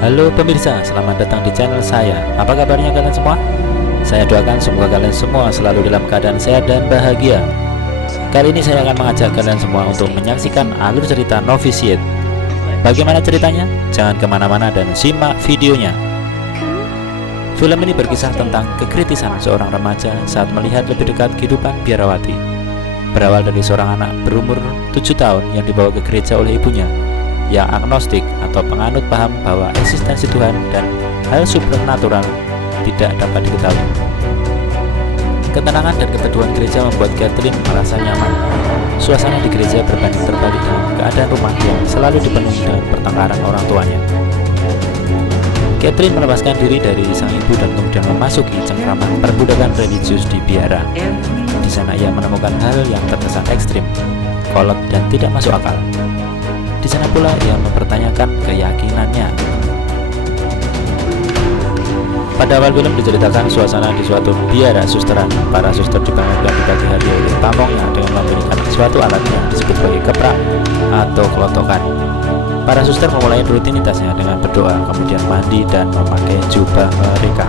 Halo pemirsa, selamat datang di channel saya. Apa kabarnya kalian semua? Saya doakan semoga kalian semua selalu dalam keadaan sehat dan bahagia. Kali ini saya akan mengajak kalian semua untuk menyaksikan alur cerita Novitiate. Bagaimana ceritanya? Jangan kemana-mana dan simak videonya. Film ini berkisah tentang kekritisan seorang remaja saat melihat lebih dekat kehidupan biarawati. Berawal dari seorang anak berumur 7 tahun yang dibawa ke gereja oleh ibunya yang agnostik atau penganut paham bahwa eksistensi Tuhan dan hal supernatural tidak dapat diketahui. Ketenangan dan keteduhan gereja membuat Catherine merasa nyaman. Suasana di gereja berbanding terbalik dengan keadaan rumah yang selalu dipenuhi dengan pertengkaran orang tuanya. Catherine melepaskan diri dari sang ibu dan kemudian memasuki cengkraman perbudakan religius di biara. Di sana ia menemukan hal yang terkesan ekstrim, kolot dan tidak masuk akal. Di sana pula ia mempertanyakan keyakinannya. Pada awal film diceritakan suasana di suatu biara susteran. Para suster dibangunkan di pagi hari oleh pamongnya dengan memberikan suatu alat yang disebut sebagai keprak atau kelotokan. Para suster memulai rutinitasnya dengan berdoa, kemudian mandi dan memakai jubah mereka.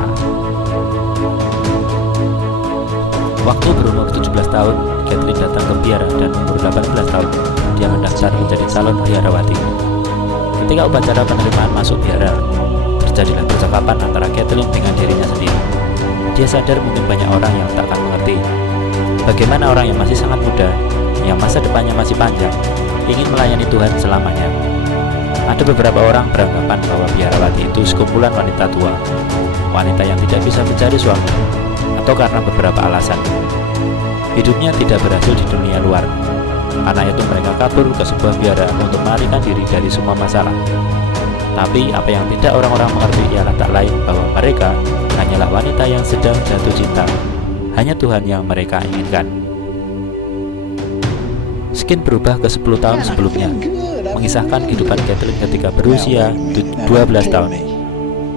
Waktu berumur 17 tahun, Catherine datang ke biara dan umur 18 tahun dia mendaftar menjadi calon biarawati. Ketika upacara penerimaan masuk biara, terjadilah percakapan antara Catherine dengan dirinya sendiri. Dia sadar mungkin banyak orang yang tak akan mengerti bagaimana orang yang masih sangat muda, yang masa depannya masih panjang, ingin melayani Tuhan selamanya. Ada beberapa orang beranggapan bahwa biarawati itu sekumpulan wanita tua, wanita yang tidak bisa mencari suami, atau karena beberapa alasan. Hidupnya tidak berhasil di dunia luar. Karena itu mereka kabur ke sebuah biara untuk melarikan diri dari semua masalah. Tapi apa yang tidak orang-orang mengerti ialah tak lain bahwa mereka hanyalah wanita yang sedang jatuh cinta. Hanya Tuhan yang mereka inginkan. Skin berubah ke 10 tahun sebelumnya, mengisahkan kehidupan Catherine ketika berusia 12 tahun.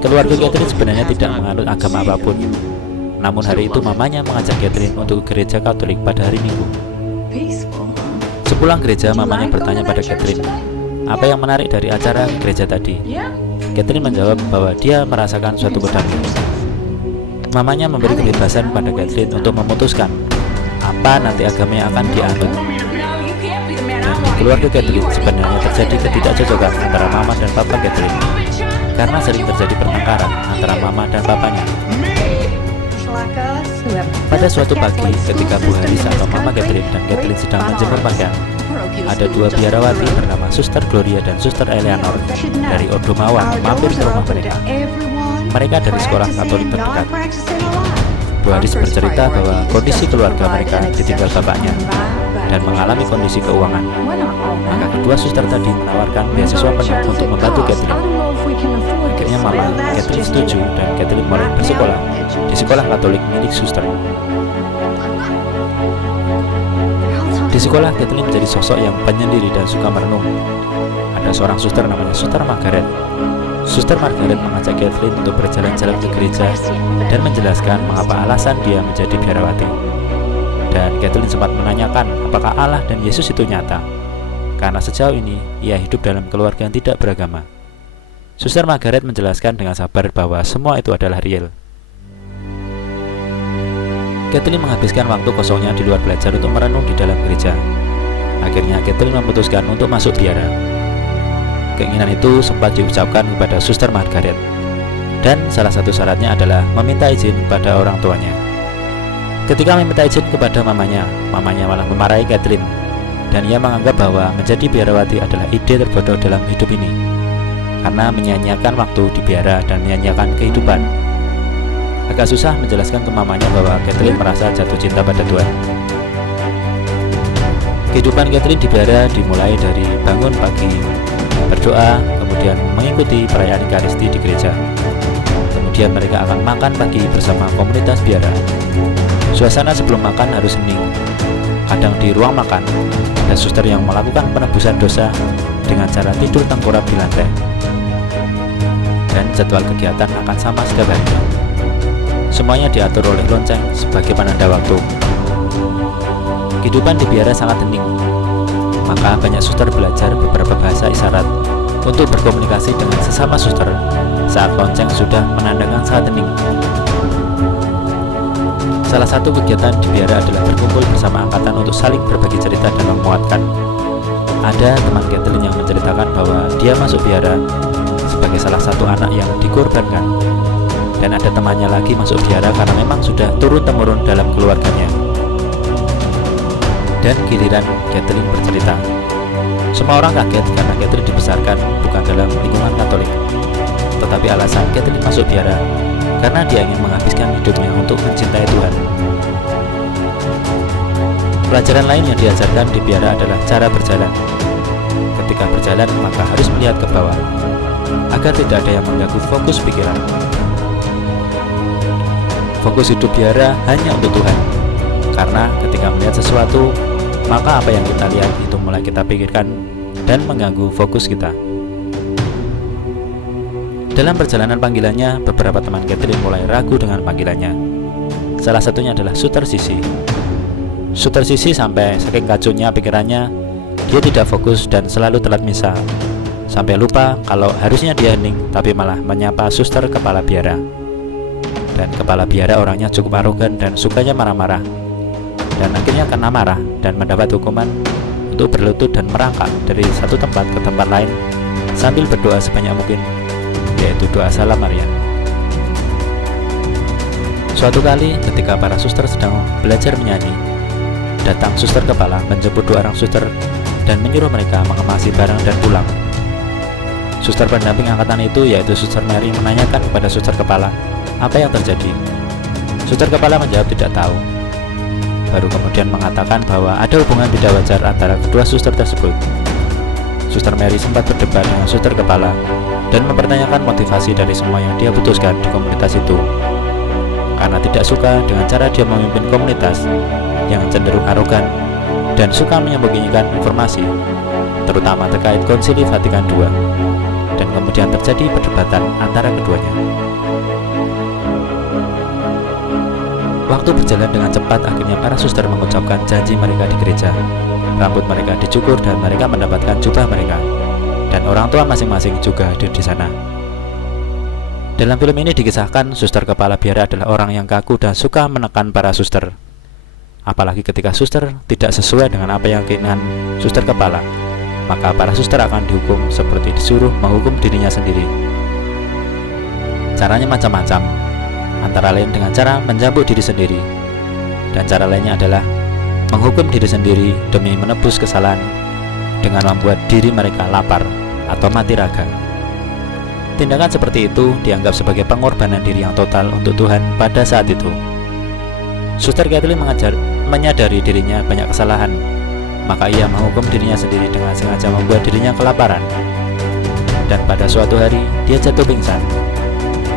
Keluarga Catherine sebenarnya tidak menganut agama apapun. Namun hari itu mamanya mengajak Catherine untuk ke gereja Katolik pada hari Minggu. Sepulang gereja, mamanya bertanya pada Catherine, apa yang menarik dari acara gereja tadi? Catherine menjawab bahwa dia merasakan suatu kedamaian. Mamanya memberi kebebasan pada Catherine untuk memutuskan apa nanti agama yang akan dianut. Dan di keluarga Catherine sebenarnya terjadi ketidakcocokan antara mama dan papa Catherine, karena sering terjadi pertengkaran antara mama dan papanya. Pada suatu pagi, ketika Bu Haris atau Mama Catherine dan Catherine sedang menjemur pakaian, ada dua biarawati bernama Suster Gloria dan Suster Eleanor dari Odomawa mampir ke rumah mereka. Mereka dari sekolah Katolik terdekat. Bu Haris bercerita bahwa kondisi keluarga mereka ditinggal bapaknya dan mengalami kondisi keuangan. Maka kedua suster tadi menawarkan beasiswa penuh untuk membantu Catherine. Akhirnya Mama Catherine setuju dan Catherine mulai bersekolah di sekolah Katolik milik suster. Di sekolah, Catherine menjadi sosok yang penyendiri dan suka merenung. Ada seorang suster namanya Suster Margaret. Suster Margaret mengajak Catherine untuk berjalan-jalan ke gereja dan menjelaskan mengapa alasan dia menjadi biarawati. Dan Catherine sempat menanyakan apakah Allah dan Yesus itu nyata, karena sejauh ini ia hidup dalam keluarga yang tidak beragama. Suster Margaret menjelaskan dengan sabar bahwa semua itu adalah real. Catherine menghabiskan waktu kosongnya di luar belajar untuk merenung di dalam gereja. Akhirnya Catherine memutuskan untuk masuk biara. Keinginan itu sempat diucapkan kepada Suster Margaret, dan salah satu syaratnya adalah meminta izin kepada orang tuanya. Ketika meminta izin kepada mamanya malah memarahi Catherine, dan ia menganggap bahwa menjadi biarawati adalah ide terbodoh dalam hidup ini, karena menyia-nyiakan waktu di biara dan menyia-nyiakan kehidupan. Agak susah menjelaskan ke mamanya bahwa Catherine merasa jatuh cinta pada Tuhan. Kehidupan Catherine di biara dimulai dari bangun pagi, berdoa, kemudian mengikuti perayaan Ekaristi di gereja. Kemudian mereka akan makan pagi bersama komunitas biara. Suasana sebelum makan harus hening. Kadang di ruang makan, ada suster yang melakukan penebusan dosa dengan cara tidur tengkurap di lantai. Dan jadwal kegiatan akan sama setiap harinya. Semuanya diatur oleh lonceng sebagai penanda waktu. Kehidupan di biara sangat hening. Maka banyak suster belajar beberapa bahasa isyarat untuk berkomunikasi dengan sesama suster saat lonceng sudah menandakan saat hening. Salah satu kegiatan di biara adalah berkumpul bersama angkatan untuk saling berbagi cerita dan menguatkan. Ada teman Kathleen yang menceritakan bahwa dia masuk biara sebagai salah satu anak yang dikorbankan, dan ada temannya lagi masuk biara karena memang sudah turun-temurun dalam keluarganya. Dan giliran Kathleen bercerita. Semua orang kaget karena Kathleen dibesarkan bukan dalam lingkungan Katolik, tetapi alasan Kathleen masuk biara karena dia ingin menghabiskan hidupnya untuk mencintai Tuhan. Pelajaran lain yang diajarkan di biara adalah cara berjalan. Ketika berjalan, maka harus melihat ke bawah, agar tidak ada yang mengganggu fokus pikiran. Fokus hidup biara hanya untuk Tuhan, karena ketika melihat sesuatu, maka apa yang kita lihat itu mulai kita pikirkan dan mengganggu fokus kita. Dalam perjalanan panggilannya, beberapa teman Kathleen mulai ragu dengan panggilannya. Salah satunya adalah Suster Sisi. Suster Sisi sampai saking kacaunya pikirannya, dia tidak fokus dan selalu telat misa, sampai lupa kalau harusnya dia hening, tapi malah menyapa suster kepala biara. Dan kepala biara orangnya cukup arogan dan sukanya marah-marah, dan akhirnya kena marah dan mendapat hukuman untuk berlutut dan merangkak dari satu tempat ke tempat lain sambil berdoa sebanyak mungkin, yaitu doa Salam Maria. Suatu kali ketika para suster sedang belajar menyanyi, datang suster kepala menjemput dua orang suster dan menyuruh mereka mengemasi barang dan pulang. Suster pendamping angkatan itu, yaitu Suster Mary, menanyakan kepada suster kepala apa yang terjadi. Suster kepala menjawab tidak tahu, baru kemudian mengatakan bahwa ada hubungan tidak wajar antara kedua suster tersebut. Suster Mary sempat berdebat dengan suster kepala dan mempertanyakan motivasi dari semua yang dia putuskan di komunitas itu, karena tidak suka dengan cara dia memimpin komunitas yang cenderung arogan dan suka menyembunyikan informasi, terutama terkait Konsili Vatikan II, dan kemudian terjadi perdebatan antara keduanya. Waktu berjalan dengan cepat, akhirnya para suster mengucapkan janji mereka di gereja. Rambut mereka dicukur dan mereka mendapatkan jubah mereka, dan orang tua masing-masing juga hadir di sana. Dalam film ini dikisahkan suster kepala biara adalah orang yang kaku dan suka menekan para suster. Apalagi ketika suster tidak sesuai dengan apa yang keinginan suster kepala, maka para suster akan dihukum seperti disuruh menghukum dirinya sendiri. Caranya macam-macam, antara lain dengan cara menjambuk diri sendiri, dan cara lainnya adalah menghukum diri sendiri demi menebus kesalahan dengan membuat diri mereka lapar atau mati raga. Tindakan seperti itu dianggap sebagai pengorbanan diri yang total untuk Tuhan pada saat itu. Suster Kathleen menyadari dirinya banyak kesalahan, maka ia menghukum dirinya sendiri dengan sengaja membuat dirinya kelaparan. Dan pada suatu hari dia jatuh pingsan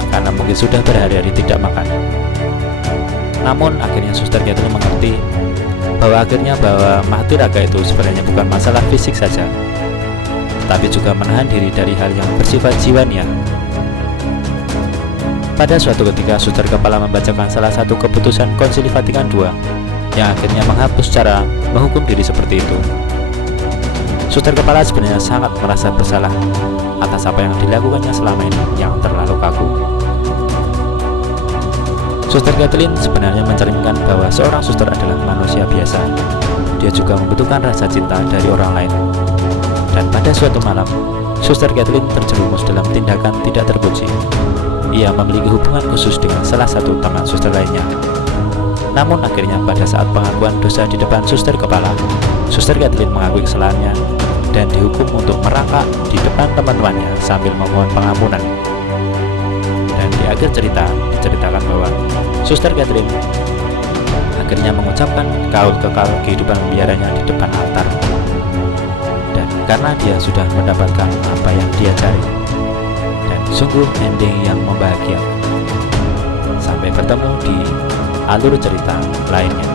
karena mungkin sudah berhari-hari tidak makan. Namun akhirnya Suster Kathleen mengerti bahwa mati raga itu sebenarnya bukan masalah fisik saja, tapi juga menahan diri dari hal yang bersifat jiwanya. Pada suatu ketika, suster kepala membacakan salah satu keputusan Konsili Vatikan II yang akhirnya menghapus cara menghukum diri seperti itu. Suster kepala sebenarnya sangat merasa bersalah atas apa yang dilakukannya selama ini yang terlalu kaku. Suster Kathleen sebenarnya mencerminkan bahwa seorang suster adalah manusia biasa. Dia juga membutuhkan rasa cinta dari orang lain. Dan pada suatu malam, Suster Kathleen terjerumus dalam tindakan tidak terpuji. Ia memiliki hubungan khusus dengan salah satu teman suster lainnya. Namun akhirnya pada saat pengakuan dosa di depan suster kepala, Suster Kathleen mengakui kesalahannya dan dihukum untuk merangkak di depan teman-temannya sambil memohon pengampunan. Dan di akhir cerita diceritakan bahwa Suster Kathleen akhirnya mengucapkan kaul kekal kehidupan biaranya di depan altar. Dan karena dia sudah mendapatkan apa yang dia cari, dan sungguh ending yang membahagiakan. Sampai bertemu di alur cerita lainnya.